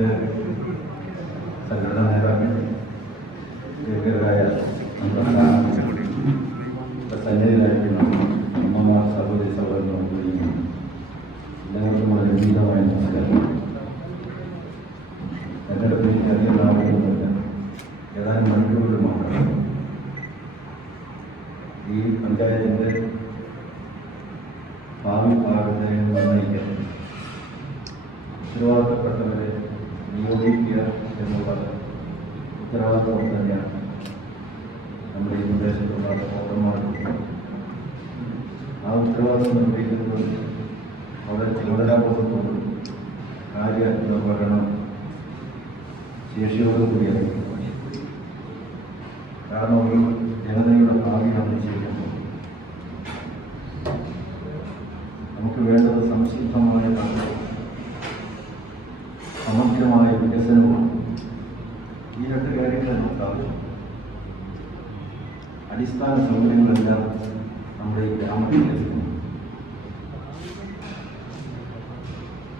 മറ്റ് സംഘടനാ നേതാക്കൾ, പ്രിയങ്കരായ സന്നിധിയിലായിരിക്കുന്ന അമ്മമാർ, സഹോദരി സഹോദരന്മാർ, എല്ലാവർക്കും വളരെ വിനീതമായ നമസ്കാരം. തെരഞ്ഞെടുപ്പിൽ ചെറിയ നാളുകളുണ്ട്, ഏതാനും മണിക്കൂറുകൾ മാത്രം. ഈ പഞ്ചായത്തിൻ്റെ ഭാവി ഭാഗത്തെ നിർണ്ണയിക്കാൻ ഉത്തരവാദിത്തപ്പെട്ടവരെ നിയോഗിക്കുക എന്നുള്ള ഉത്തരവാദിത്വം തന്നെയാണ് നമ്മുടെ ഈ പ്രദേശത്തുള്ള വോട്ടർമാർക്ക്. ആ ഉത്തരവാദിത്വം നിർവഹിക്കുന്നത് വളരെ ചുമതലാബോധത്തോടും കാര്യനിർവഹണം ശേഷിയോടുകൂടിയാണ്. കാരണം ഒരു ജനതയുടെ ഭാവി നമ്മൾ ചെയ്യുമ്പോൾ നമുക്ക് വേണ്ടത് സംശുദ്ധമായ സമഗ്രമായ വികസനമാണ്. ഈ രണ്ട് കാര്യങ്ങളെ നമുക്ക് ആവശ്യം. അടിസ്ഥാന സൗകര്യങ്ങളെല്ലാം നമ്മുടെ ഈ ഗ്രാമത്തിൽ ലഭിക്കുന്നു.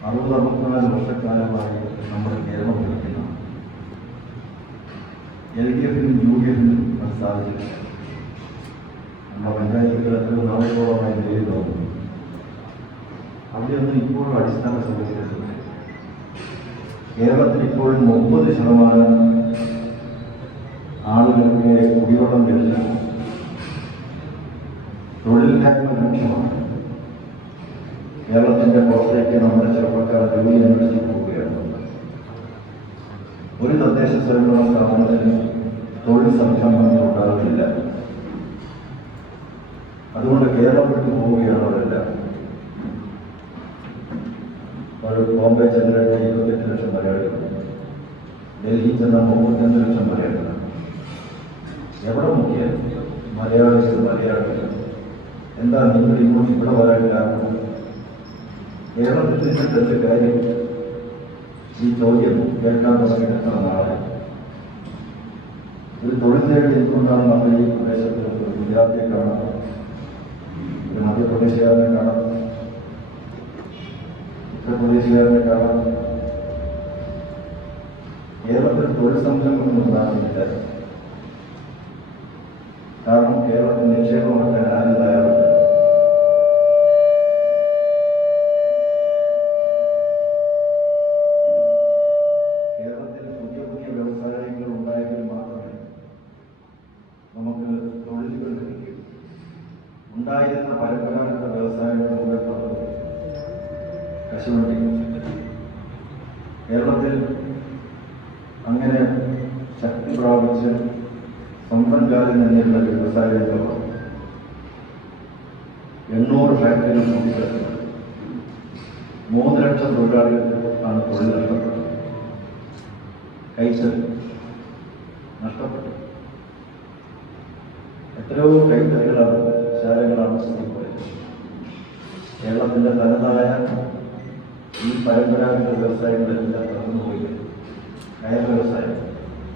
60-64 വർഷക്കാലമായി നമ്മുടെ കേരളം ഭരിക്കുന്ന LDF-നും UDF-നും അത് സാധിച്ചിട്ടില്ല. നമ്മുടെ പഞ്ചായത്തുകൾ എത്രയോ നാളുകളോളമായി നിലയിൽ തോന്നുന്നു. അവിടെയൊന്നും ഇപ്പോഴും അടിസ്ഥാന സൗകര്യത്തില്ല. കേരളത്തിൽ ഇപ്പോഴും 30% ആളുകൾക്ക് കുടിവെള്ളം ലഭില്ല. തൊഴിലില്ലായ്മ ലക്ഷ്യമാണ്. കേരളത്തിൻ്റെ പുറത്തേക്ക് നമ്മുടെ ചെറുപ്പക്കാർ ജോലി അന്വേഷിച്ച് പോവുകയാണ്. ഒരു തദ്ദേശ സ്വയംഭരണ സ്ഥാപനത്തിന് തൊഴിൽ സംരംഭങ്ങൾ ഉണ്ടാകുന്നില്ല. അതുകൊണ്ട് കേരളം വിട്ടു പോവുകയാണ് അവരെല്ലാം. ബോംബെ ചെന്നിട്ട് 28 ലക്ഷം മലയാളികൾ, ഡൽഹി ചെന്ന 35 ലക്ഷം മലയാളികൾ. എവിടെ നോക്കിയാൽ മലയാളികൾ. എന്താ നിങ്ങൾ ഇങ്ങോട്ട് ഇവിടെ വരാൻ കാരണം? കേരളത്തിൽ നിന്നിട്ട് കാര്യം ഈ ചോദ്യം കേൾക്കാൻ തുടങ്ങിയിട്ട് എത്ര നാളെ? ഒരു തൊഴിൽ തേടി എന്തുകൊണ്ടാണ് നമ്മൾ ഈ പ്രദേശത്ത് ഒരു ഗുജറാത്തിയെ കാണാം, ഒരു മധ്യപ്രദേശുകാരനെ കാണാം, ഉത്തർപ്രദേശുകാരനെ കാണാം. കേരളത്തിൽ തൊഴിൽ സംരംഭങ്ങൾ ഉണ്ടാകുന്നില്ല. കാരണം കേരളത്തിൽ നിക്ഷേപം വെക്കാൻ ആരും തയ്യാറുണ്ട്. കേരളത്തിൽ പുതിയ പുതിയ വ്യവസായങ്ങൾ ഉണ്ടായെങ്കിൽ മാത്രമേ നമുക്ക് തൊഴിലുകൾ ലഭിക്കൂ. ഉണ്ടായിരുന്ന പരമ്പരാഗത വ്യവസായങ്ങൾ മുതൽക്കുള്ളത് കശുവണ്ടി. കേരളത്തിൽ അങ്ങനെ ശക്തി പ്രാപിച്ച് സ്വന്തം കാലിൽ നിന്നുള്ള വ്യവസായങ്ങളോ 800 ഫാക്ടറികൾ കൂട്ടിച്ചേർത്തത് 3 ലക്ഷം തൊഴിലാളികൾക്കാണ് തൊഴിൽ നഷ്ടപ്പെട്ടത്. കൈത്തറി നഷ്ടപ്പെട്ടു. എത്രയോ കൈത്തറികളാണ്, ശാലകളാണ് സ്ഥിതിപ്പെടുന്നത്. കേരളത്തിൻ്റെ തനതായ ഈ പരമ്പരാഗത വ്യവസായങ്ങളെല്ലാം തകർന്നു പോയി. കയർ വ്യവസായം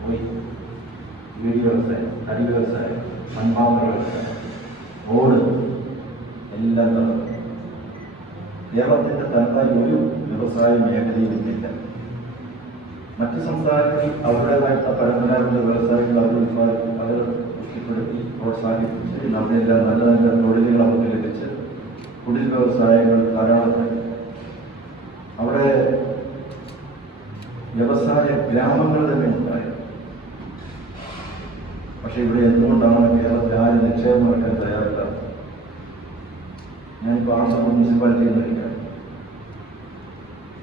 പോയി, വീടി വ്യവസായം, അരി വ്യവസായം, മൺപാത്ര വ്യവസായം, റോഡ് എല്ലാം തകർന്നു. കേരളത്തിൻ്റെ തനതായ ഒരു വ്യവസായ മേഖലയിലില്ല. മറ്റ് സംസ്ഥാനങ്ങളിൽ അവരുടേതായിട്ടുള്ള പരമ്പരാഗത വ്യവസായങ്ങൾ അവർ പുഷ്ടിപ്പെടുത്തി പ്രോത്സാഹിപ്പിച്ച് അവിടെയെല്ലാം നല്ല നല്ല തൊഴിലുകൾ അവർക്ക് ലഭിച്ച് കുടിൽ വ്യവസായങ്ങൾ ധാരാളം. അവിടെ വ്യവസായ ഗ്രാമങ്ങൾ തന്നെ ഉണ്ടായി. പക്ഷെ ഇവിടെ എന്തുകൊണ്ടാണ് കേരളത്തിൽ ആരും നിക്ഷേപം നടക്കാൻ തയ്യാറില്ല? ഞാനിപ്പോൾ ആസാം മുനിസിപ്പാലിറ്റിയിൽ നിൽക്കാം.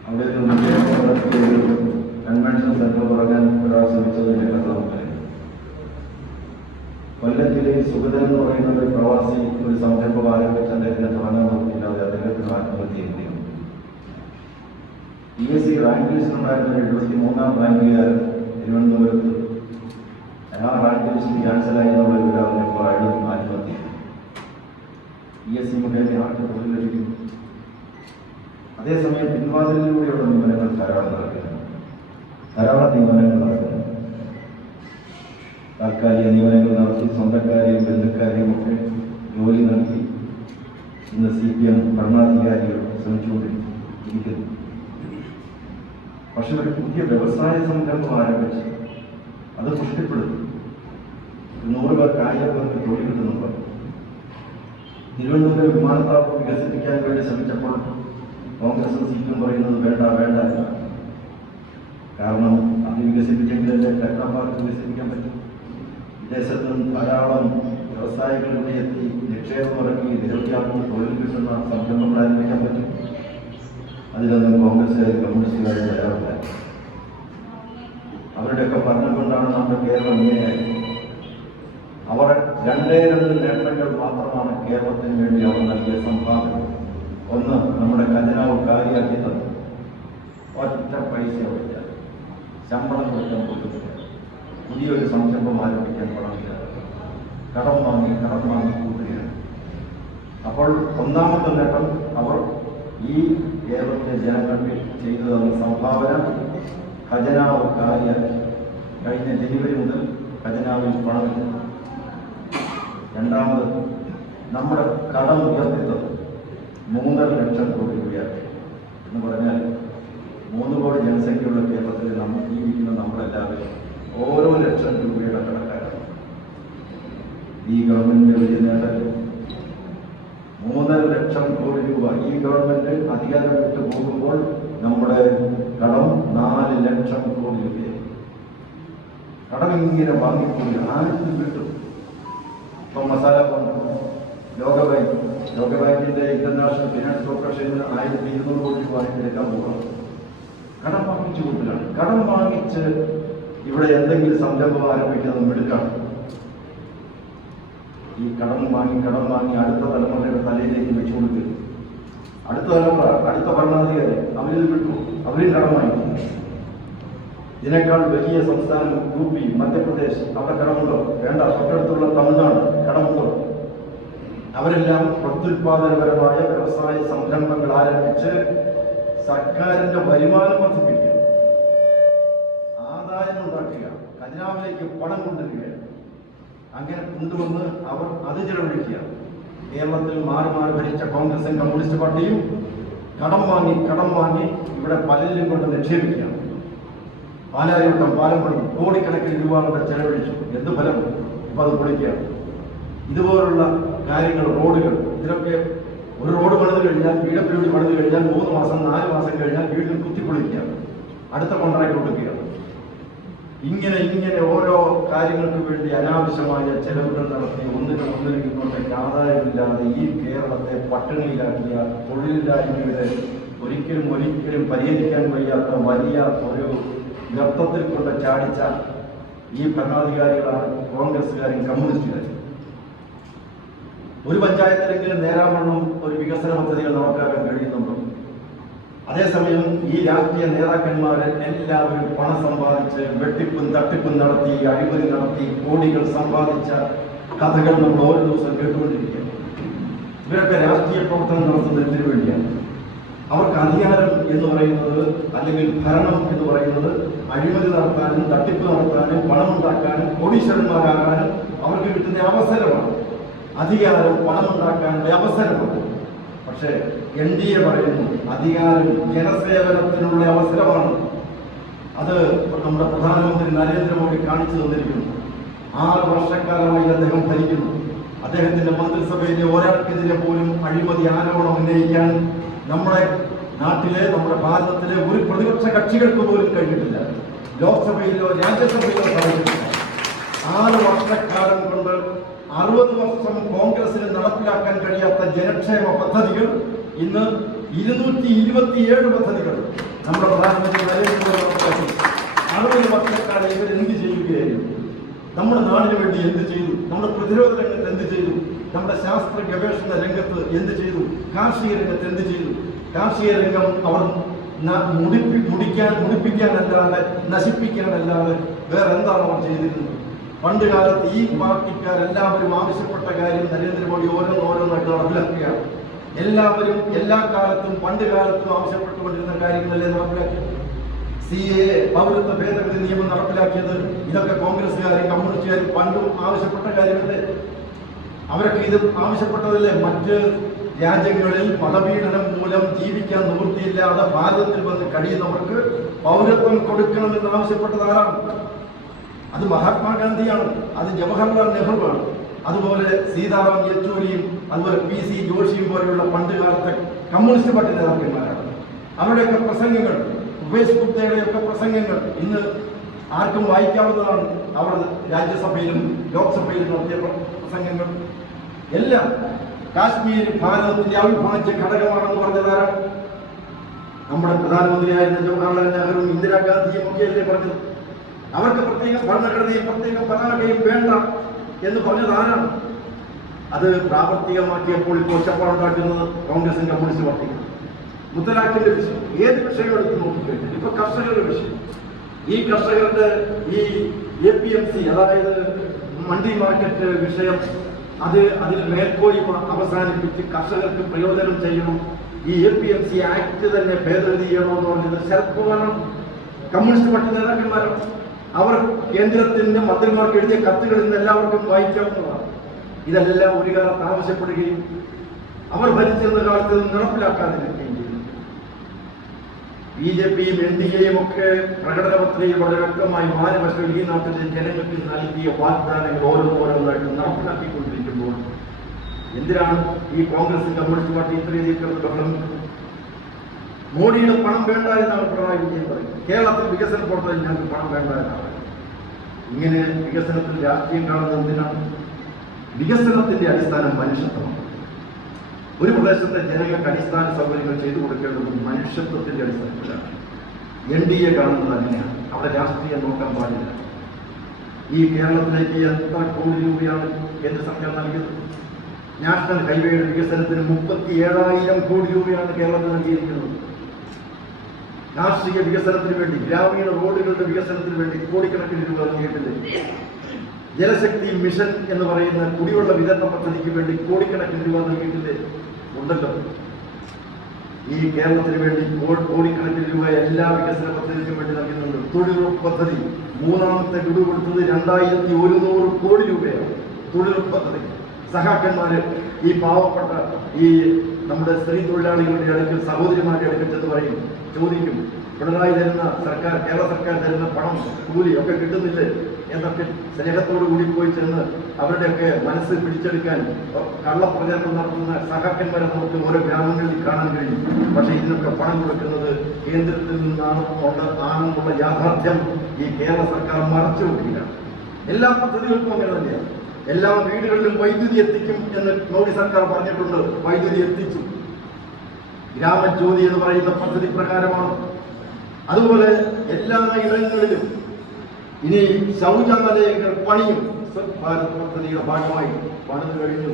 അവിടെ ഒരു നിക്ഷേപം നടത്തിയ ഒരു കൺവെൻഷൻ സെന്റർ തുടങ്ങാൻ ഒരാൾ ശ്രമിച്ചതിൻ്റെ കഥ നമുക്കറിയാം. കൊല്ലത്തിലെ സുഗതൻ എന്ന് പറയുന്ന ഒരു പ്രവാസി ഒരു സംരംഭം ആരംഭിച്ച് അദ്ദേഹത്തിന് തുടങ്ങാൻ നോക്കിയില്ലാതെ അദ്ദേഹത്തിന് ആത്മഹത്യ ചെയ്യുകയാണ്. PSC റാങ്ക് ലിസ്റ്റിലുണ്ടായിരുന്ന 73ാം റാങ്കുകാരൻ തിരുവനന്തപുരത്ത് ആ റാങ്ക് ലിസ്റ്റ് ക്യാൻസലായി എന്നുള്ള വിവരം അറിഞ്ഞപ്പോൾ അയാൾ ആത്മഹത്യ. PSC മുഖേന ആർക്ക് തൊഴിൽ ലഭിക്കും? അതേസമയം പിൻവാതിലിലൂടെയുള്ള നിയമനങ്ങൾ ധാരാളം നടക്കുന്നു. താൽക്കാലിക നിയമനങ്ങൾ നടത്തി സ്വന്തക്കാരെയും ബന്ധുക്കാരെയും ഒക്കെ ജോലി നൽകി ഇന്ന് CPM ഭരണാധികാരികൾ ശ്രമിച്ചുകൊണ്ടിരിക്കുന്നു. പക്ഷെ ഒരു പുതിയ വ്യവസായ സംരംഭം ആരംഭിച്ച് അത് പുഷ്ടിപ്പെടുത്തി 100 പേർക്ക് 1000 പേർക്ക് തൊഴിൽ കിട്ടുന്നുണ്ട്. തിരുവനന്തപുരം വിമാനത്താവളം വികസിപ്പിക്കാൻ വേണ്ടി ശ്രമിച്ചപ്പോൾ കോൺഗ്രസും സീറ്റും പറയുന്നത് വേണ്ട വേണ്ട എന്ന്. കാരണം അത് വികസിപ്പിച്ചെങ്കിലല്ലേ ടെക്നോ പാർക്ക് വികസിപ്പിക്കാൻ പറ്റും. വിദേശത്ത് നിന്ന് ധാരാളം വ്യവസായികൾ ഇവിടെ എത്തി നിക്ഷേപം ഇറങ്ങി നിരവധിയാളുകൾ തൊഴിൽ കിട്ടുന്ന സംരംഭങ്ങൾ ആരംഭിക്കാൻ പറ്റും. അതിലൊന്നും കോൺഗ്രസ്സുകാർ കമ്മ്യൂണിസ്റ്റുകാർ തയ്യാറില്ല. അവരുടെയൊക്കെ പറഞ്ഞുകൊണ്ടാണ് നമ്മുടെ കേരളം ഇങ്ങനെയായി. അവർ 2 നേട്ടങ്ങൾ മാത്രമാണ് കേരളത്തിന് വേണ്ടി അവർ നൽകിയ സംഭാവന. ഒന്ന്, നമ്മുടെ ഖജനാവ് കാര്യമാക്കി തന്നു. ഒറ്റ പൈസ വയ്ക്കുക, ശമ്പളം കൊടുക്കാൻ പോലും പുതിയൊരു സംരംഭം ആരംഭിക്കാൻ പണമില്ല, കടം വാങ്ങി കൂട്ടുകയാണ്. അപ്പോൾ ഒന്നാമത്തെ നേട്ടം അവർ ഈ കേരളത്തിലെ ജനങ്ങൾക്ക് ചെയ്തു തന്ന സംഭാവന ഖജനാവ് കാര്യമാക്കി. കഴിഞ്ഞ ജനുവരി മുതൽ ഖജനാവിൽ പണമില്ല. രണ്ടാമത്, നമ്മുടെ കടം ഉയർത്തിത്തത് 3.5 ലക്ഷം കോടി രൂപയാക്കി. എന്ന് പറഞ്ഞാൽ 3 കോടി ജനസംഖ്യയുള്ള കേരളത്തിൽ നമ്മൾ ജീവിക്കുന്ന നമ്മളെല്ലാവരും ഓരോ ലക്ഷം രൂപയുടെ കടക്കാരാണ്. ഈ ഗവൺമെന്റിന്റെ വലിയ നേട്ടം 3.5 ലക്ഷം കോടി രൂപ. ഈ ഗവൺമെന്റ് അധികാരം വിട്ടു പോകുമ്പോൾ നമ്മുടെ കടം 4 ലക്ഷം കോടി രൂപയായി. കടം ഇങ്ങനെ വാങ്ങിക്കൂടി ആരും വിട്ടു. ഇപ്പം മസാല ബോണ്ട്, ലോകബാങ്കിന്റെ ഇന്റർനാഷണൽ ഫിനാൻസ് കോർപ്പറേഷന് 1200 കോടി രൂപ എടുക്കാൻ പോകണം. കടം വാങ്ങിച്ചു കൂട്ടലാണ്. കടം വാങ്ങിച്ച് ഇവിടെ എന്തെങ്കിലും സംരംഭം ആരംഭിക്കുന്നത് മിടുക്കാണ്. ഈ കടം വാങ്ങി അടുത്ത തലമുറയുടെ തലയിലേക്ക് വെച്ചു കൊടുക്കുക. അടുത്ത തലമുറ, അടുത്ത ഭരണാധികാരി അവരിൽ വിട്ടു, അവരും കടം വാങ്ങിക്കും. ഇതിനേക്കാൾ വലിയ സംസ്ഥാനം UP, മധ്യപ്രദേശ്, അവിടെ കടമുണ്ടോ? വേണ്ട. തൊട്ടടുത്തുള്ള തമിഴ്നാട് കടമുണ്ടോ? അവരെല്ലാം പ്രത്യുൽപാദനപരമായ വ്യവസായ സംരംഭങ്ങൾ ആരംഭിച്ച് സർക്കാരിന്റെ വരുമാനം വർദ്ധിപ്പിക്കുക, ആദായം ഉണ്ടാക്കുക, ഖജനാവിലേക്ക് പണം കൊണ്ടുവരിക. അങ്ങനെ കൊണ്ടുവന്ന് അവർ അത് ചെലവഴിക്കുക. കേരളത്തിൽ മാറി ഭരിച്ച കോൺഗ്രസും കമ്മ്യൂണിസ്റ്റ് പാർട്ടിയും കടം വാങ്ങി ഇവിടെ പലരിലും കൊണ്ട് നിക്ഷേപിക്കുക. പാലാരിവട്ടം പാലം പണി കോടിക്കണക്കിന് രൂപകളുടെ ചെലവഴിച്ചു. എന്ത് ഫലം? ഇപ്പം അത് പൊളിക്കുക. ഇതുപോലുള്ള കാര്യങ്ങൾ, റോഡുകൾ, ഇതിലൊക്കെ ഒരു റോഡ് പണിത് കഴിഞ്ഞാൽ, PWD പണിത് കഴിഞ്ഞാൽ 3 മാസം 4 മാസം കഴിഞ്ഞാൽ വീണ്ടും കുത്തിപ്പൊളിക്കുക, അടുത്ത കോൺട്രാക്ട് കൊടുക്കുക. ഇങ്ങനെ ഓരോ കാര്യങ്ങൾക്ക് വേണ്ടി അനാവശ്യമായ ചെലവുകൾ നടത്തി ഒന്നിനും ഇങ്ങോട്ടേക്ക് ആദായമില്ലാതെ ഈ കേരളത്തെ പട്ടിണിയിലാക്കിയ, തൊഴിലില്ലായ്മയുടെ ഒരിക്കലും പരിഹരിക്കാൻ വയ്യാത്ത വലിയ ഒരു ഗർത്തത്തിൽ കൊണ്ട് ചാടിച്ച ഈ ഭരണാധികാരികളാണ് കോൺഗ്രസ്സുകാരും കമ്മ്യൂണിസ്റ്റുകാരും. ഒരു പഞ്ചായത്തിലെങ്കിലും നേരാവണ്ണം ഒരു വികസന പദ്ധതികൾ നടപ്പാക്കാൻ കഴിയുന്നുണ്ടോ? അതേസമയം ഈ രാഷ്ട്രീയ നേതാക്കന്മാരെ എല്ലാവരും പണം സമ്പാദിച്ച് വെട്ടിപ്പും തട്ടിപ്പും നടത്തി, അഴിമതി നടത്തി കോടികൾ സമ്പാദിച്ച കഥകൾ നമ്മൾ ഓരോ ദിവസം കേട്ടുകൊണ്ടിരിക്കുകയാണ്. ഇവരൊക്കെ രാഷ്ട്രീയ പ്രവർത്തനം നടത്തുന്നതിന് വേണ്ടിയാണ്. അവർക്ക് അധികാരം എന്ന് പറയുന്നത്, അല്ലെങ്കിൽ ഭരണം എന്ന് പറയുന്നത് അഴിമതി നടത്താനും തട്ടിപ്പ് നടത്താനും പണമുണ്ടാക്കാനും കോടീശ്വരന്മാരാകാനും അവർക്ക് കിട്ടുന്ന അവസരമാണ്. അധികാരം പണമുണ്ടാക്കാനുള്ള അവസരമാണ്. പക്ഷേ NDA പറയുന്നു അധികാരം ജനസേവനത്തിനുള്ള അവസരമാണ്. അത് നമ്മുടെ പ്രധാനമന്ത്രി നരേന്ദ്രമോദി കാണിച്ചു തന്നിരിക്കുന്നു. 6 വർഷക്കാലമായി അദ്ദേഹം ഭരിക്കുന്നു. അദ്ദേഹത്തിന്റെ മന്ത്രിസഭയിലെ ഒരാൾക്കെതിരെ പോലും അഴിമതി ആരോപണം ഉന്നയിക്കാൻ നമ്മുടെ നാട്ടിലെ, നമ്മുടെ ഭാരതത്തിലെ ഒരു പ്രതിപക്ഷ കക്ഷികൾക്ക് പോലും കഴിഞ്ഞിട്ടില്ല. ലോക്സഭയിലോ രാജ്യസഭയിലോ സാധിച്ചിട്ടില്ല. 6 വർഷക്കാലം കൊണ്ട് 60 വർഷം കോൺഗ്രസിന് നടപ്പിലാക്കാൻ കഴിയാത്ത ജനക്ഷേമ പദ്ധതികൾ ഇന്ന് 227 പദ്ധതികൾ നമ്മുടെ പ്രധാനമന്ത്രി നരേന്ദ്രമോദി നടപ്പാക്കി. 60 വർഷക്കാലം ഇവർ എന്ത് ചെയ്യുകയായിരുന്നു? നമ്മുടെ നാടിന് വേണ്ടി എന്ത് ചെയ്തു? നമ്മുടെ പ്രതിരോധ രംഗത്ത് എന്ത് ചെയ്തു? നമ്മുടെ ശാസ്ത്ര ഗവേഷണ രംഗത്ത് എന്ത് ചെയ്തു? കാർഷിക രംഗത്ത് എന്ത് ചെയ്തു? കാർഷിക രംഗം അവർ മുടിപ്പിക്കാനല്ലാതെ നശിപ്പിക്കാനല്ലാതെ വേറെ എന്താണ് അവർ ചെയ്തിരുന്നത്? പണ്ട് കാലത്ത് ഈ പാർട്ടിക്കാരെല്ലാവരും ആവശ്യപ്പെട്ട കാര്യം നരേന്ദ്രമോദി ഓരോന്നായിട്ട് നടപ്പിലാക്കുകയാണ്. എല്ലാവരും എല്ലാ കാലത്തും പണ്ട് കാലത്തും ആവശ്യപ്പെട്ടുകൊണ്ടിരുന്ന കാര്യങ്ങളല്ലേ നടപ്പിലാക്കി. CAA പൗരത്വ ഭേദഗതി നിയമം നടപ്പിലാക്കിയത് ഇതൊക്കെ കോൺഗ്രസ്സുകാരും കമ്മ്യൂണിസ്റ്റുകാരും പണ്ടും ആവശ്യപ്പെട്ട കാര്യമല്ലേ? അവരൊക്കെ ഇത് ആവശ്യപ്പെട്ടതല്ലേ? മറ്റ് രാജ്യങ്ങളിൽ മതപീഡനം മൂലം ജീവിക്കാൻ നിവൃത്തിയില്ലാതെ ഭാരതത്തിൽ വന്ന് കഴിയുന്നവർക്ക് പൗരത്വം കൊടുക്കണമെന്ന് ആവശ്യപ്പെട്ടത് ആരാണ്? അത് മഹാത്മാഗാന്ധിയാണ്, അത് ജവഹർലാൽ നെഹ്റുവാണ്, അതുപോലെ സീതാറാം യെച്ചൂരിയും അതുപോലെ PC ജോഷിയും പോലെയുള്ള പണ്ട് കാലത്തെ കമ്മ്യൂണിസ്റ്റ് പാർട്ടി നേതാക്കന്മാരാണ്. അവരുടെയൊക്കെ പ്രസംഗങ്ങൾ, ഉപേഷ് ഗുപ്തയുടെയൊക്കെ പ്രസംഗങ്ങൾ ഇന്ന് ആർക്കും വായിക്കാവുന്നതാണ്. അവർ രാജ്യസഭയിലും ലോക്സഭയിലും നടത്തിയ പ്രസംഗങ്ങൾ എല്ലാം കാശ്മീർ ഭാരതത്തിന്റെ അവിഭാജ്യ ഘടകമാണെന്ന് പറഞ്ഞതാരാണ്? നമ്മുടെ പ്രധാനമന്ത്രിയായിരുന്ന ജവഹർലാൽ നെഹ്റുവും ഇന്ദിരാഗാന്ധിയും ഒക്കെയല്ലേ പറഞ്ഞത്? അവർക്ക് പ്രത്യേക ഭരണഘടനയും പ്രത്യേക പതാകയും വേണ്ട എന്ന് പറഞ്ഞത് ആരാണ്? അത് പ്രാവർത്തികമാക്കിയപ്പോൾ ഇപ്പോൾ ഒച്ചപ്പാടുണ്ടാക്കുന്നത് കോൺഗ്രസും കമ്മ്യൂണിസ്റ്റ് പാർട്ടിയും. മുത്തലാഖിന്റെ വിഷയം, ഏത് വിഷയം എടുത്ത് നോക്കിക്കഴിഞ്ഞാൽ ഇപ്പൊ കർഷകരുടെ വിഷയം, ഈ കർഷകരുടെ ഈ APMC അതായത് മണ്ഡി മാർക്കറ്റ് വിഷയം, അതിൽ മേൽക്കോയ്മ അവസാനിപ്പിച്ച് കർഷകർക്ക് പ്രയോജനം ചെയ്യണം, ഈ APMC ആക്ട് തന്നെ ഭേദഗതി ചെയ്യണമെന്ന് പറഞ്ഞത് ശരത് പവാറാണ്, കമ്മ്യൂണിസ്റ്റ് പാർട്ടി നേതാക്കന്മാരാണ്. അവർ കേന്ദ്രത്തിന്റെ മന്ത്രിമാർക്ക് എഴുതിയ കത്തുകൾ ഇന്ന് എല്ലാവർക്കും വായിക്കാവുന്നതാണ്. ഇതെല്ലാം ഒരു കാലത്ത് ആവശ്യപ്പെടുകയും അവർ ഭരിച്ചിരുന്ന കാലത്ത് നടപ്പിലാക്കാതിരിക്കുകയും ചെയ്തു. BJPയും NDAയും ഒക്കെ പ്രകടന പത്രികയിൽ വളരെ വ്യക്തമായി മാനവശകൾ ഈ നാട്ടിലെ ജനങ്ങൾക്ക് നൽകിയ വാഗ്ദാനങ്ങൾ ഓരോന്നായിട്ട് നടപ്പിലാക്കിക്കൊണ്ടിരിക്കുമ്പോൾ എന്തിനാണ് ഈ കോൺഗ്രസും കമ്മ്യൂണിസ്റ്റ് പാർട്ടി ഇത്രയധികം ബഹളം? മോഡിയുടെ പണം വേണ്ട എന്നാണ് പിണറായി വിജയൻ പറയുന്നത്. കേരളത്തിൽ വികസന പ്രവർത്തനം ഞങ്ങൾക്ക് പണം വേണ്ട എന്നാണ്. ഇങ്ങനെ വികസനത്തിൽ രാഷ്ട്രീയം കാണുന്നത് എന്തിനാണ്? വികസനത്തിന്റെ അടിസ്ഥാനം മനുഷ്യത്വമാണ്. ഒരു പ്രദേശത്തെ ജനങ്ങൾക്ക് അടിസ്ഥാന സൗകര്യങ്ങൾ ചെയ്തു കൊടുക്കേണ്ടത് മനുഷ്യത്വത്തിന്റെ അടിസ്ഥാനത്തിലാണ്. NDA കാണുന്നത് അങ്ങനെയാണ്. അവിടെ രാഷ്ട്രീയം നോക്കാൻ പാടില്ല. ഈ കേരളത്തിലേക്ക് എത്ര കോടി രൂപയാണ് കേന്ദ്ര സർക്കാർ നൽകിയത്? നാഷണൽ ഹൈവേയുടെ വികസനത്തിന് 37,000 കോടി രൂപയാണ് കേരളത്തിൽ നൽകിയിരിക്കുന്നത്. കാർഷിക വികസനത്തിന് വേണ്ടി, ഗ്രാമീണ റോഡുകളുടെ വികസനത്തിന് വേണ്ടി കോടിക്കണക്കിന് രൂപ നൽകിയിട്ടില്ലേ? ജലശക്തി മിഷൻ എന്ന് പറയുന്ന കുടിവെള്ള വിതരണ പദ്ധതിക്ക് വേണ്ടി കോടിക്കണക്കിന് രൂപ നൽകിയിട്ടില്ലേ? ഉണ്ടല്ലോ. ഈ കേരളത്തിന് വേണ്ടി കോടിക്കണക്കിന് രൂപ എല്ലാ വികസന പദ്ധതിക്കും വേണ്ടി നൽകുന്നുണ്ട്. തൊഴിലുറപ്പ് പദ്ധതി മൂന്നാമത്തെ ഗഡു കൊടുത്തത് 2100 കോടി രൂപയാണ്. തൊഴിലുറപ്പ് പദ്ധതി സഹാക്കന്മാര് ഈ പാവപ്പെട്ട ഈ നമ്മുടെ സ്ത്രീ തൊഴിലാളികളുടെ അടുക്കൽ, സഹോദരിമാരുടെ അടുക്കൽ ചെന്ന് പറയും, ചോദിക്കും, പിണറായി തരുന്ന സർക്കാർ, കേരള സർക്കാർ തരുന്ന പണം, കൂലി ഒക്കെ കിട്ടുന്നില്ലേ എന്നൊക്കെ സ്നേഹത്തോടു കൂടി പോയി ചെന്ന് അവരുടെയൊക്കെ മനസ്സ് പിടിച്ചെടുക്കാൻ കള്ളപ്രചരണം നടത്തുന്ന സഹാക്കന്മാരെ നമുക്ക് ഓരോ ഗ്രാമങ്ങളിൽ കാണാൻ കഴിയും. പക്ഷേ ഇതിനൊക്കെ പണം കൊടുക്കുന്നത് കേന്ദ്രത്തിൽ നിന്നാണെന്നുള്ള യാഥാർത്ഥ്യം ഈ കേരള സർക്കാർ മറച്ചു വെക്കുകയാണ്. എല്ലാ പദ്ധതികൾക്കും അങ്ങനെ തന്നെയാണ്. എല്ലാ വീടുകളിലും വൈദ്യുതി എത്തിക്കും എന്ന് മോദി സർക്കാർ പറഞ്ഞിട്ടുണ്ട്. വൈദ്യുതി എത്തിച്ചു. ഗ്രാമജ്യോതി എന്ന് പറയുന്ന പദ്ധതി പ്രകാരമാണ്. അതുപോലെ എല്ലാ ഇടങ്ങളിലും ഇനി ശൗചാലയങ്ങൾ പണിയും. ഭാരത് പദ്ധതിയുടെ ഭാഗമായി പണിത് കഴിഞ്ഞു.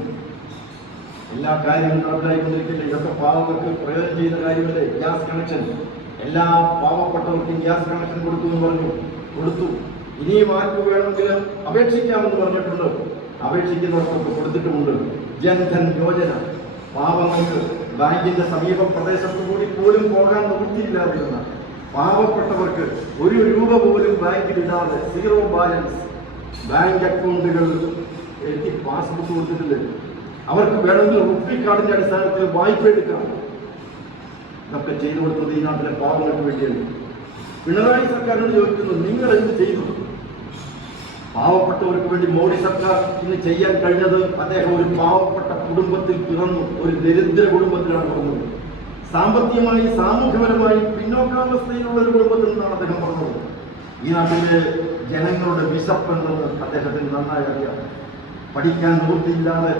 എല്ലാ കാര്യങ്ങളും നടപ്പിലായിക്കൊണ്ടിരിക്കില്ല. ഇതൊക്കെ പാവങ്ങൾക്ക് പ്രയോജനം ചെയ്യുന്ന കാര്യമല്ലേ? ഗ്യാസ് കണക്ഷൻ എല്ലാ പാവപ്പെട്ടവർക്കും ഗ്യാസ് കണക്ഷൻ കൊടുത്തു എന്ന് പറഞ്ഞു, കൊടുത്തു. ഇനിയും ആർക്ക് വേണമെങ്കിലും അപേക്ഷിക്കാമെന്ന് പറഞ്ഞിട്ടുണ്ട്. അപേക്ഷിക്കുന്നവർക്കൊക്കെ കൊടുത്തിട്ടുമുണ്ട്. ജൻധൻ യോജന പാവങ്ങൾക്ക് ബാങ്കിന്റെ സമീപ പ്രദേശത്തു കൂടി പോലും പോകാൻ നിവൃത്തിയില്ലാതിരുന്ന പാവപ്പെട്ടവർക്ക് 1 രൂപ പോലും ബാങ്കിലിടാതെ 0 ബാലൻസ് ബാങ്ക് അക്കൗണ്ടുകൾ എഴുതി പാസ്ബുക്ക് കൊടുത്തിട്ടില്ല. അവർക്ക് വേണമെങ്കിൽ റുപ്പി കാർഡിന്റെ അടിസ്ഥാനത്തിൽ വായ്പ എടുക്കാം. ഇതൊക്കെ ചെയ്തു കൊടുത്തത് ഈ നാട്ടിലെ പാവങ്ങൾക്ക് വേണ്ടിയാണ്. പിണറായി സർക്കാരിനോട് ചോദിക്കുന്നു, നിങ്ങൾ എന്ത് ചെയ്തു? പാവപ്പെട്ടവർക്ക് വേണ്ടി മോഡി സർക്കാർ ഇന്ന് ചെയ്യാൻ കഴിഞ്ഞത്, അദ്ദേഹം ഒരു പാവപ്പെട്ട കുടുംബത്തിൽ പിറന്നു, ഒരു ദരിദ്ര കുടുംബത്തിലാണ് പിറന്നത്. സാമ്പത്തികമായി സാമൂഹ്യപരമായി പിന്നോക്കാവസ്ഥയിലുള്ള ഒരു കുടുംബത്തിൽ നിന്നാണ് അദ്ദേഹം പറഞ്ഞത്. ഈ നാട്ടിലെ ജനങ്ങളുടെ വിശപ്പെന്തെന്ന് അദ്ദേഹത്തിന് നന്നായി അറിയാം. പഠിക്കാൻ നിവൃത്തിയില്ലാതെ,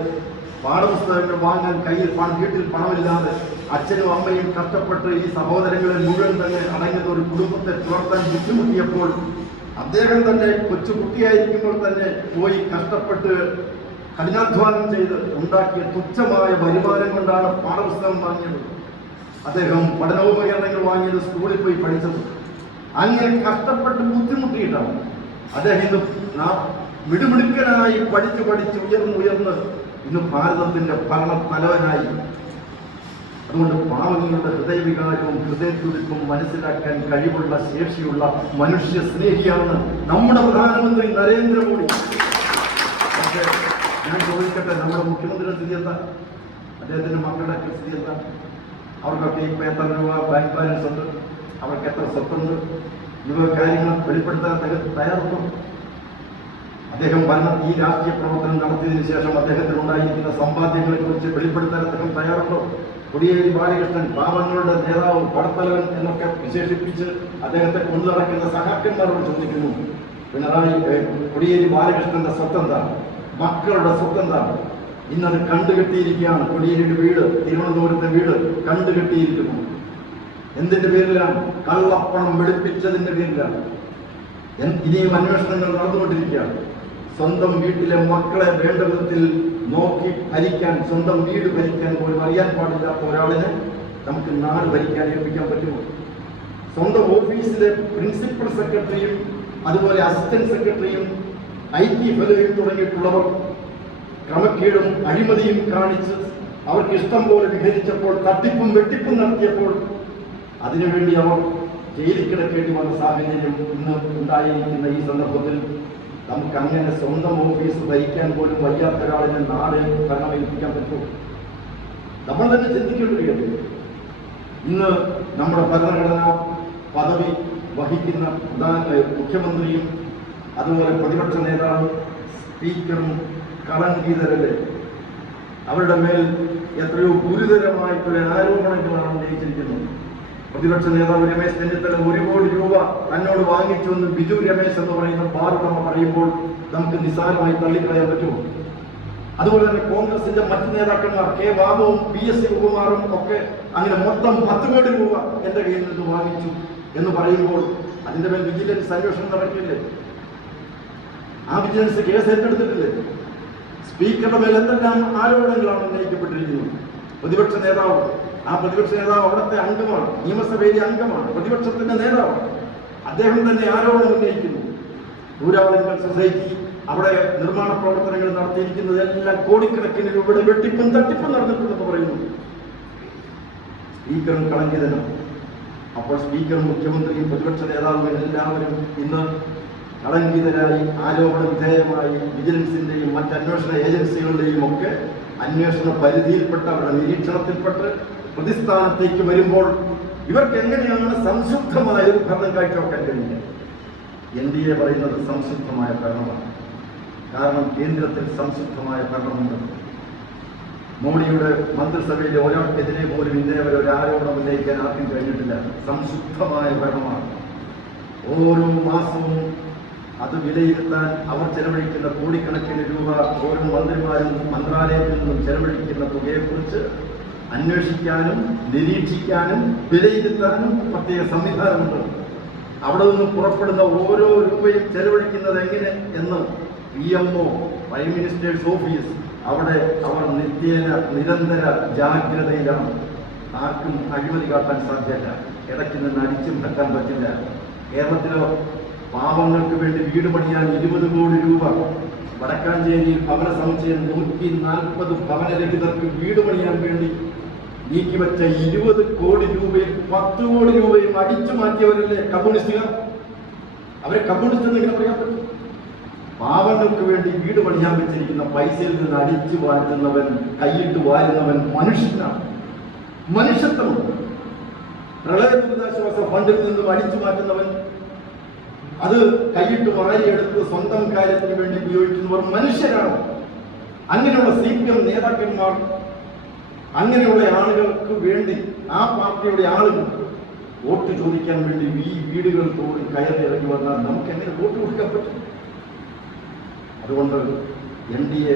പാഠപുസ്തകങ്ങൾ വാങ്ങാൻ കയ്യിൽ വീട്ടിൽ പണമില്ലാതെ, അച്ഛനും അമ്മയും കഷ്ടപ്പെട്ട് ഈ സഹോദരങ്ങളെ മുഴുവൻ തന്നെ അടങ്ങുന്ന ഒരു കുടുംബത്തെ പുലർത്താൻ ബുദ്ധിമുട്ടിയപ്പോൾ അദ്ദേഹം തന്നെ കൊച്ചുകുട്ടിയായിരിക്കുമ്പോൾ തന്നെ പോയി കഷ്ടപ്പെട്ട് കഠിനാധ്വാനം ചെയ്ത് ഉണ്ടാക്കിയ തുച്ഛമായ വരുമാനം കൊണ്ടാണ് പാഠപുസ്തകം വാങ്ങിയത്. അദ്ദേഹം പഠനോപകരണങ്ങൾ വാങ്ങിയത്, സ്കൂളിൽ പോയി പഠിച്ചത്. അങ്ങനെ കഷ്ടപ്പെട്ട് ബുദ്ധിമുട്ടിയിട്ടാണ് അദ്ദേഹം ഇന്ന് മിടുമിടുക്കനായി പഠിച്ച് ഉയർന്ന് ഇന്ന് ഭാരതത്തിന്റെ ഭരണ തലവനായി. അതുകൊണ്ട് പാവങ്ങളുടെ ഹൃദയവികാരവും ഹൃദയത്തുടിപ്പും മനസ്സിലാക്കാൻ കഴിവുള്ള, ശേഷിയുള്ള മനുഷ്യ സ്നേഹിയാണ് നമ്മുടെ പ്രധാനമന്ത്രി നരേന്ദ്രമോദി. പക്ഷേ ഞാൻ ചോദിക്കട്ടെ, നമ്മുടെ മുഖ്യമന്ത്രിയുടെ സ്ഥിതി എന്താ? അദ്ദേഹത്തിൻ്റെ മക്കളുടെ സ്ഥിതി എന്താണ്? അവർക്കൊക്കെ ഇപ്പോൾ എത്ര രൂപ ബാങ്ക് ബാലൻസ് ഉണ്ട്, അവർക്ക് എത്ര സ്വത്തുണ്ട്, ഇവ കാര്യങ്ങൾ വെളിപ്പെടുത്താൻ തയ്യാറുണ്ടോ? അദ്ദേഹം ഈ രാഷ്ട്രീയ പ്രവർത്തനം നടത്തിയതിനു ശേഷം അദ്ദേഹത്തിനുണ്ടായിരിക്കുന്ന സമ്പാദ്യങ്ങളെക്കുറിച്ച് വെളിപ്പെടുത്താൻ അദ്ദേഹം തയ്യാറുണ്ടോ? കോടിയേരി ബാലകൃഷ്ണൻ പാവങ്ങളുടെ നേതാവ്, പടത്തലവൻ എന്നൊക്കെ വിശേഷിപ്പിച്ച് അദ്ദേഹത്തെ കൊണ്ടു നടക്കുന്ന സഹാക്കന്മാരോട് ചോദിക്കുന്നു, കോടിയേരി ബാലകൃഷ്ണന്റെ സ്വത്തെന്താണ്, മക്കളുടെ സ്വത്തെന്താണ്? ഇന്നത് കണ്ടുകെട്ടിയിരിക്കുകയാണ്. കോടിയേരിയുടെ വീട്, തിരുവനന്തപുരത്തെ വീട് കണ്ടുകെട്ടിയിരിക്കുന്നു. എന്തിന്റെ പേരിലാണ്? കള്ളപ്പണം വെളുപ്പിച്ചതിന്റെ പേരിലാണ്. ഇനിയും അന്വേഷണങ്ങൾ നടന്നുകൊണ്ടിരിക്കുകയാണ്. സ്വന്തം വീട്ടിലെ മക്കളെ വേണ്ട വിധത്തിൽ നോക്കി ഭരിക്കാൻ, സ്വന്തം വീട് ഭരിക്കാൻ പോലും അറിയാൻ പാടില്ലാത്ത ഒരാളിനെ നമുക്ക് നാട് ഭരിക്കാൻ ഏൽപ്പിക്കാൻ പറ്റുമോ? സ്വന്തം ഓഫീസിലെ പ്രിൻസിപ്പൽ സെക്രട്ടറിയും അതുപോലെ അസിസ്റ്റന്റ് സെക്രട്ടറിയും IT ഫെലോയും തുടങ്ങിയിട്ടുള്ളവർ ക്രമക്കേടും അഴിമതിയും കാണിച്ച് അവർക്ക് ഇഷ്ടം പോലെ വിഹരിച്ചപ്പോൾ, തട്ടിപ്പും വെട്ടിപ്പും നടത്തിയപ്പോൾ അതിനുവേണ്ടി അവർ ജയിലിൽ കിടക്കേണ്ടി വന്ന സാഹചര്യം ഇന്ന് ഉണ്ടായിരിക്കുന്ന ഈ സന്ദർഭത്തിൽ നമുക്ക് അങ്ങനെ സ്വന്തം ഓഫീസ് ഭരിക്കാൻ പോലും വയ്യാത്ത ഒരാളിനെ നാളെ ഭരണമേൽപ്പിക്കാൻ പറ്റുമോ? നമ്മൾ തന്നെ ചിന്തിക്കേണ്ടത്. ഇന്ന് നമ്മുടെ ഭരണഘടനാ പദവി വഹിക്കുന്ന മുഖ്യമന്ത്രിയും അതുപോലെ പ്രതിപക്ഷ നേതാവ്, സ്പീക്കറും കളങ്കിതരല്ലേ? അവരുടെ മേൽ എത്രയോ ഗുരുതരമായിട്ടുള്ള ആരോപണങ്ങളാണ് ഉന്നയിച്ചിരിക്കുന്നത്. പ്രതിപക്ഷ നേതാവ് രമേശ് ചെന്നിത്തല 1 കോടി രൂപ തന്നോട് വാങ്ങിച്ചു എന്ന് ബിജു രമേശ് എന്ന് പറയുന്ന ബാറുടമ പറയുമ്പോൾ നമുക്ക് നിസ്സാരമായി തള്ളിക്കളയാൻ പറ്റുമോ? അതുപോലെ തന്നെ കോൺഗ്രസിന്റെ മറ്റു നേതാക്കന്മാർ കെ ബാബുവും PS ശിവകുമാറും ഒക്കെ അങ്ങനെ മൊത്തം 10 കോടി രൂപ എന്റെ കയ്യിൽ നിന്ന് വാങ്ങിച്ചു എന്ന് പറയുമ്പോൾ അതിന്റെ മേൽ വിജിലൻസ് അന്വേഷണം നടക്കില്ലേ? ആ വിജിലൻസ് കേസ് ഏറ്റെടുത്തിട്ടില്ലേ? സ്പീക്കറുടെ മേൽ എന്തെല്ലാം ആരോപണങ്ങളാണ് ഉന്നയിക്കപ്പെട്ടിരിക്കുന്നത്? പ്രതിപക്ഷ നേതാവ്, ആ പ്രതിപക്ഷ നേതാവ് അവിടുത്തെ അംഗമാണ്, നിയമസഭയിലെ അംഗമാണ്, പ്രതിപക്ഷത്തിന്റെ നേതാവ്. അദ്ദേഹം തന്നെ ആരോപണം ഉന്നയിക്കുന്നു. ഊരാളുങ്കൽ സൊസൈറ്റി അവിടെ നിർമ്മാണ പ്രവർത്തനങ്ങൾ നടത്തിയിരിക്കുന്നതെല്ലാം കോടിക്കണക്കിന് രൂപയുടെ വെട്ടിപ്പും തട്ടിപ്പും നടന്നിട്ടുണ്ടെന്ന് പറയുന്നു. സ്പീക്കറും കളങ്കിതനാണ്. അപ്പോൾ സ്പീക്കറും മുഖ്യമന്ത്രിയും പ്രതിപക്ഷ നേതാവും എല്ലാവരും ഇന്ന് കളങ്കിതരായി, ആരോപണ വിധേയമായി വിജിലൻസിന്റെയും മറ്റ് അന്വേഷണ ഏജൻസികളുടെയും ഒക്കെ അന്വേഷണ പരിധിയിൽപ്പെട്ട അവരുടെ നിരീക്ഷണത്തിൽപ്പെട്ട് പ്രതിസ്ഥാനത്തേക്ക് വരുമ്പോൾ ഇവർക്ക് എങ്ങനെയാണ് സംശുദ്ധമായ ഒരു ഭരണം കാഴ്ചവെക്കാൻ കഴിയുന്നത്? NDA പറയുന്നത് സംശുദ്ധമായ ഭരണമാണ്. കാരണം കേന്ദ്രത്തിൽ സംശുദ്ധമായ ഭരണമുണ്ട്. മോഡിയുടെ മന്ത്രിസഭയിലെ ഒരാൾക്കെതിരെ പോലും ഇന്നേ വരെ ഒരു ആരോപണം ഉന്നയിക്കാൻ ആർക്കും കഴിഞ്ഞിട്ടില്ല. സംശുദ്ധമായ ഭരണമാണ്. ഓരോ മാസവും അത് വിലയിരുത്താൻ അവർ ചെലവഴിക്കുന്ന കോടിക്കണക്കിന് രൂപ ഓരോ മന്ത്രിമാരും മന്ത്രാലയത്തിൽ നിന്നും ചെലവഴിക്കുന്ന തുകയെക്കുറിച്ച് അന്വേഷിക്കാനും നിരീക്ഷിക്കാനും വിലയിരുത്താനും പ്രത്യേക സംവിധാനമുണ്ട്. അവിടെ നിന്ന് പുറപ്പെടുന്ന ഓരോ രൂപയും ചെലവഴിക്കുന്നത് എങ്ങനെ എന്ന് PMO, പ്രൈം മിനിസ്റ്റേഴ്സ് ഓഫീസ്, അവിടെ അവർ നിരന്തര ജാഗ്രതയിലാണ്. ആർക്കും അഴിമതി കാട്ടാൻ സാധ്യമല്ല. ഇടയ്ക്ക് നിന്ന് അടിച്ചും വെക്കാൻ പറ്റില്ല. കേരളത്തിലോ പാവങ്ങൾക്ക് വേണ്ടി വീട് പണിയാൻ 20 കോടി രൂപ, വടക്കാഞ്ചേരിയിൽ ഭവന സമുച്ചയം 140 ഭവനരഹിതർക്ക് വീട് പണിയാൻ വേണ്ടി നീക്കിവെച്ച 20 കോടി രൂപയും 10 കോടി രൂപയും അടിച്ചു മാറ്റിയവരല്ലേ കമ്മ്യൂണിസ്റ്റുകാർ? അവരെ കമ്മ്യൂണിസ്റ്റ് എന്നെങ്ങനെ പറയാൻ പറ്റും? പാവങ്ങൾക്ക് വേണ്ടി വീട് പണിയാൻ വെച്ചിരിക്കുന്ന പൈസയിൽ നിന്ന് അടിച്ചു വാറ്റുന്നവൻ, കൈയിട്ട് വാരുന്നവൻ മനുഷ്യനാണ്. മനുഷ്യത്വമുണ്ട്. പ്രളയ ദുരിതാശ്വാസ ഫണ്ടിൽ നിന്നും അടിച്ചു മാറ്റുന്നവൻ, അത് കൈയിട്ട് വാരിയെടുത്ത് സ്വന്തം കാര്യത്തിന് വേണ്ടി ഉപയോഗിക്കുന്നവർ മനുഷ്യരാണ്. അങ്ങനെയുള്ള CPM നേതാക്കന്മാർ, അങ്ങനെയുള്ള ആളുകൾക്ക് വേണ്ടി ആ പാർട്ടിയുടെ ആളുകൾ വോട്ട് ചോദിക്കാൻ വേണ്ടി ഈ വീടുകൾ തോടി കയറി ഇറങ്ങി വന്നാൽ നമുക്ക് എങ്ങനെ വോട്ട് കൊടുക്കാൻ പറ്റും? അതുകൊണ്ട് NDA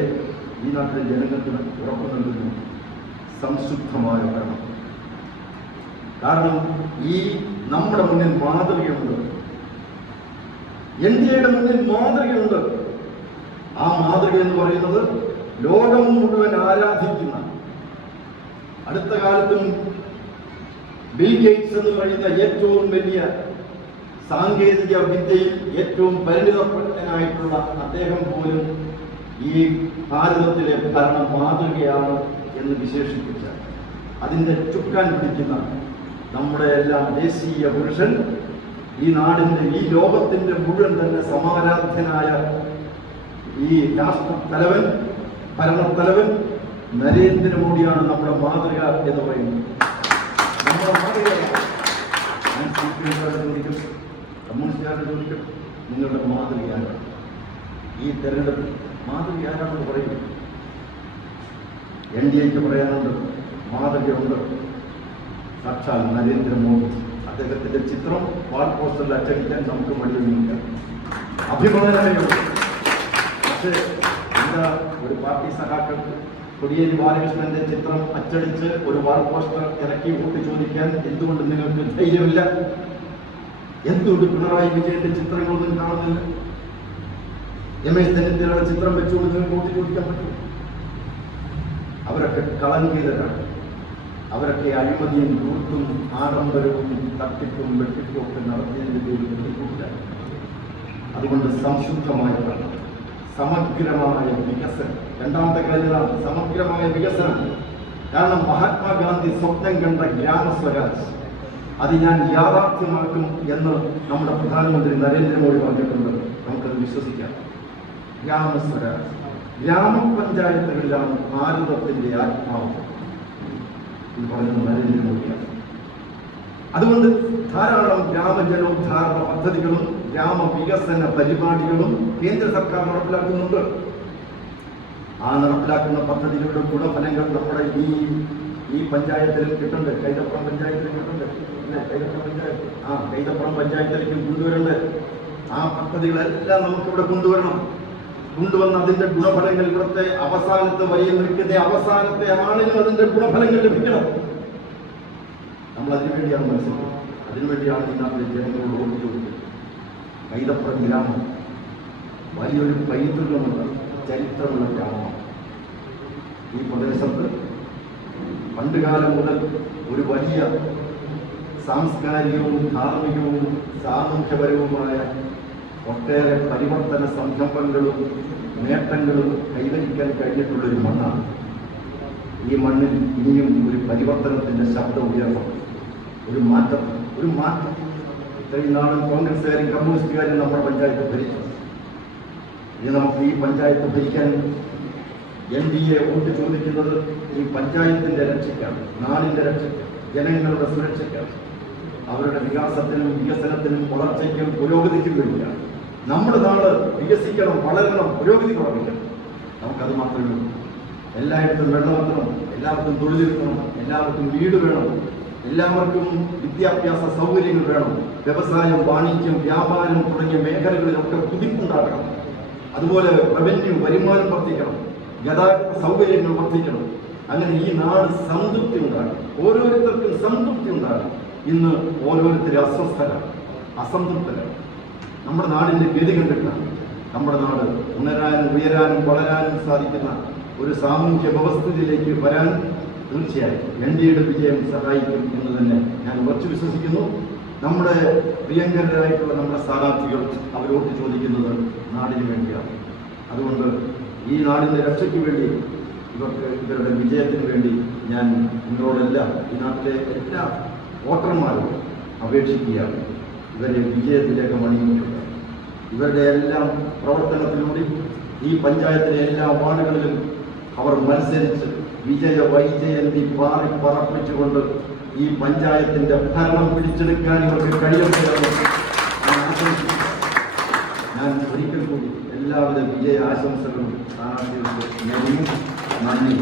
ഈ നാട്ടിലെ ജനങ്ങൾക്ക് ഉറപ്പു നൽകുന്നു സംശുദ്ധമായ ഭരണം. കാരണം ഈ നമ്മുടെ മുന്നിൽ മാതൃകയുണ്ട്. NDAയുടെ മുന്നിൽ മാതൃകയുണ്ട്. ആ മാതൃക എന്ന് പറയുന്നത് ലോകം മുഴുവൻ ആരാധിക്കുന്ന, അടുത്ത കാലത്തും ബിൽ ഗേറ്റ്സ് എന്ന് പറയുന്ന ഏറ്റവും വലിയ സാങ്കേതിക വിദ്യയിൽ ഏറ്റവും പരിണിതനായിട്ടുള്ള അദ്ദേഹം പോലും ഈ ഭാരതത്തിലെ ഭരണ മാതൃകയാണ് എന്ന് വിശേഷിപ്പിച്ച, അതിൻ്റെ ചുക്കാൻ പിടിക്കുന്ന നമ്മുടെ എല്ലാം ദേശീയ പുരുഷൻ, ഈ നാടിൻ്റെ, ഈ ലോകത്തിൻ്റെ മുഴുവൻ തന്നെ സമാരാധ്യനായ ഈ രാഷ്ട്രത്തലവൻ, ഭരണത്തലവൻ, നരേന്ദ്രമോദിയാണ് നമ്മുടെ മാതൃക എന്ന് പറയുന്നത്. നമ്മുടെ മാതൃകയാണ്. ഞാൻ CPM-കാരോട് ചോദിക്കും, കമ്മ്യൂണിസ്റ്റുകാരോട് ചോദിക്കും, നിങ്ങളുടെ മാതൃകയാണ്. ഈ തെരഞ്ഞെടുപ്പ് മാതൃക ആരാണെന്ന് പറയും. NDAക്ക് പറയാനുണ്ട്, മാതൃകയുണ്ട്. സാക്ഷാൽ നരേന്ദ്രമോദി. അദ്ദേഹത്തിന്റെ ചിത്രം വാൾ പോസ്റ്ററിൽ അച്ചടിക്കാൻ നമുക്ക് മടിയൊന്നുമില്ല, അഭിമാനമേയുള്ളൂ. പക്ഷേ എന്താ, ഒരു പാർട്ടി സഖാക്കൾക്ക് കൊടിയേരി ബാലകൃഷ്ണന്റെ ചിത്രം അച്ചടിച്ച് ഒരു വാൾ പോസ്റ്റർ ഇറക്കി വോട്ട് ചോദിക്കാൻ എന്തുകൊണ്ട് നിങ്ങൾക്ക് ധൈര്യമില്ല? എന്തുകൊണ്ട് പിണറായി വിജയന്റെ ചിത്രങ്ങളൊന്നും കാണുന്നില്ല? രമേശ് ചെന്നിത്തലയുടെ ചിത്രം വെച്ചുകൊണ്ട് നിങ്ങൾക്ക് വോട്ട് ചോദിക്കാൻ പറ്റും? അവരൊക്കെ കളങ്കിതരാണ്. അവരൊക്കെ അഴിമതിയും കൂട്ടും ആഡംബരവും തട്ടിപ്പും വെട്ടിപ്പും ഒക്കെ നടത്തിയതിന്റെ പേരിൽ കിട്ടിയിട്ടില്ല. അതുകൊണ്ട് സംശുദ്ധമായ സമഗ്രമായ വികസനം, രണ്ടാമത്തെ കാര്യമാണ് സമഗ്രമായ വികസനം. കാരണം മഹാത്മാഗാന്ധി സ്വപ്നം കണ്ട ഗ്രാമസ്വരാജ് അത് ഞാൻ യാഥാർത്ഥ്യമാക്കും എന്ന് നമ്മുടെ പ്രധാനമന്ത്രി നരേന്ദ്രമോദി പറഞ്ഞിട്ടുണ്ട്. നമുക്കത് വിശ്വസിക്കാം. ഗ്രാമസ്വരാജ്, ഗ്രാമപഞ്ചായത്തുകളിലാണ് ഭാരതത്തിന്റെ ആത്മാവ് എന്ന് പറയുന്നത് നരേന്ദ്രമോദിയാണ്. അതുകൊണ്ട് ധാരാളം ഗ്രാമജനോദ്ധാരണ പദ്ധതികളും ഗ്രാമവികസന പരിപാടികളും കേന്ദ്ര സർക്കാർ നടപ്പിലാക്കുന്നുണ്ട്. ആ നടപ്പിലാക്കുന്ന പദ്ധതികളുടെ ഗുണഫലങ്ങൾ നമ്മുടെ ഈ പഞ്ചായത്തിലും കിട്ടുന്നുണ്ട്. കൈതപ്പുറം പഞ്ചായത്തിലും കിട്ടുന്നുണ്ട്. കൈതപ്പുറം പഞ്ചായത്തിലേക്കും കൊണ്ടുവരേണ്ടത്. ആ പദ്ധതികളെല്ലാം നമുക്കിവിടെ കൊണ്ടുവന്ന് അതിന്റെ ഗുണഫലങ്ങൾ ഇവിടുത്തെ അവസാനത്തെ വരിയിൽ നിൽക്കുന്ന അവസാനത്തെ ആളിനും അതിന്റെ ഗുണഫലങ്ങൾ ലഭിക്കണം. നമ്മൾ അതിനുവേണ്ടിയാണ് മത്സരിക്കുന്നത്. അതിനുവേണ്ടിയാണ് ഇന്നത്തെ ജനങ്ങളോട് വോട്ട് ചോദിക്കുന്നത്. കൈതപ്പുറം ഗ്രാമം വലിയൊരു പൈതൃകമുള്ള ചരിത്രമുള്ള ഗ്രാമമാണ്. ഈ പ്രദേശത്ത് പണ്ടുകാലം മുതൽ ഒരു വലിയ സാംസ്കാരികവും ധാർമ്മികവും സാമൂഹ്യപരവുമായ ഒട്ടേറെ പരിവർത്തന സംരംഭങ്ങളും നേട്ടങ്ങളും കൈവരിക്കാൻ കഴിഞ്ഞിട്ടുള്ളൊരു മണ്ണാണ്. ഈ മണ്ണിൽ ഇനിയും ഒരു പരിവർത്തനത്തിന്റെ ശബ്ദം ഉയർന്നു. ഒരു മാറ്റം. ഇത്രയും നാളും കോൺഗ്രസ്സുകാരും കമ്മ്യൂണിസ്റ്റുകാരും നമ്മുടെ പഞ്ചായത്ത് ഭരിച്ചു. ഇനി നമുക്ക് ഈ പഞ്ചായത്ത് ഭരിക്കാൻ NDA വോട്ട് ചോദിക്കുന്നത് ഈ പഞ്ചായത്തിന്റെ രക്ഷയ്ക്കാണ്, നാടിന്റെ രക്ഷയ്ക്ക്, ജനങ്ങളുടെ സുരക്ഷയ്ക്കാണ്, അവരുടെ വികാസത്തിനും വികസനത്തിനും വളർച്ചയ്ക്കും പുരോഗതിക്കും വേണ്ടിയാണ്. നമ്മുടെ നാട് വികസിക്കണം, വളരണം, പുരോഗതി പ്രാപിക്കണം. നമുക്കത് മാത്രമേ ഉള്ളൂ. എല്ലായിടത്തും വെള്ളമെത്തണം, എല്ലാവർക്കും തൊഴിലെടുക്കണം, എല്ലാവർക്കും വീട് വേണം, എല്ലാവർക്കും വിദ്യാഭ്യാസ സൗകര്യങ്ങൾ വേണം, വ്യവസായം, വാണിജ്യം, വ്യാപാരം തുടങ്ങിയ മേഖലകളിലൊക്കെ കുതിപ്പുണ്ടാകണം. അതുപോലെ റവന്യൂ വരുമാനം വർദ്ധിക്കണം, ഗതാഗത സൗകര്യങ്ങൾ വർദ്ധിക്കണം. അങ്ങനെ ഈ നാട് സംതൃപ്തി ഉണ്ടാകണം, ഓരോരുത്തർക്കും സംതൃപ്തി ഉണ്ടാകണം. ഇന്ന് ഓരോരുത്തരും അസംതൃപ്തരാണ്. നമ്മുടെ നാടിന്റെ ഗതി കണ്ടിട്ടാണ് നമ്മുടെ നാട് ഉണരാനും ഉയരാനും വളരാനും സാധിക്കുന്ന ഒരു സാമൂഹ്യ വ്യവസ്ഥിതിയിലേക്ക് വരാൻ തീർച്ചയായും NDAയുടെ വിജയം സഹായിക്കും എന്ന് തന്നെ ഞാൻ ഉറച്ചു വിശ്വസിക്കുന്നു. നമ്മുടെ പ്രിയങ്കരായിട്ടുള്ള നമ്മുടെ സ്ഥാനാർത്ഥികൾ അവർ വോട്ട് ചോദിക്കുന്നത് നാടിന് വേണ്ടിയാണ്. അതുകൊണ്ട് ഈ നാടിൻ്റെ രക്ഷയ്ക്ക് വേണ്ടി, ഇവരുടെ വിജയത്തിന് വേണ്ടി ഞാൻ നിങ്ങളോടെല്ലാം, ഈ നാട്ടിലെ എല്ലാ വോട്ടർമാരോടും അപേക്ഷിക്കുകയാണ്. ഇവരെ വിജയത്തിലേക്ക് മണിയിട്ടുണ്ട്. ഇവരുടെ എല്ലാം പ്രവർത്തനത്തിലൂടെ ഈ പഞ്ചായത്തിലെ എല്ലാ വാർഡുകളിലും അവർ മത്സരിച്ച് വൈജയന്തി പറപ്പിച്ചുകൊണ്ട് ഈ പഞ്ചായത്തിന്റെ ഭരണം പിടിച്ചെടുക്കാൻ ഇവർക്ക് കഴിയുമെന്ന് ഞാൻ ഒരിക്കൽ കൂടി എല്ലാവിധ വിജയ ആശംസകളും സ്ഥാനാർത്ഥികൾക്ക് നന്ദി.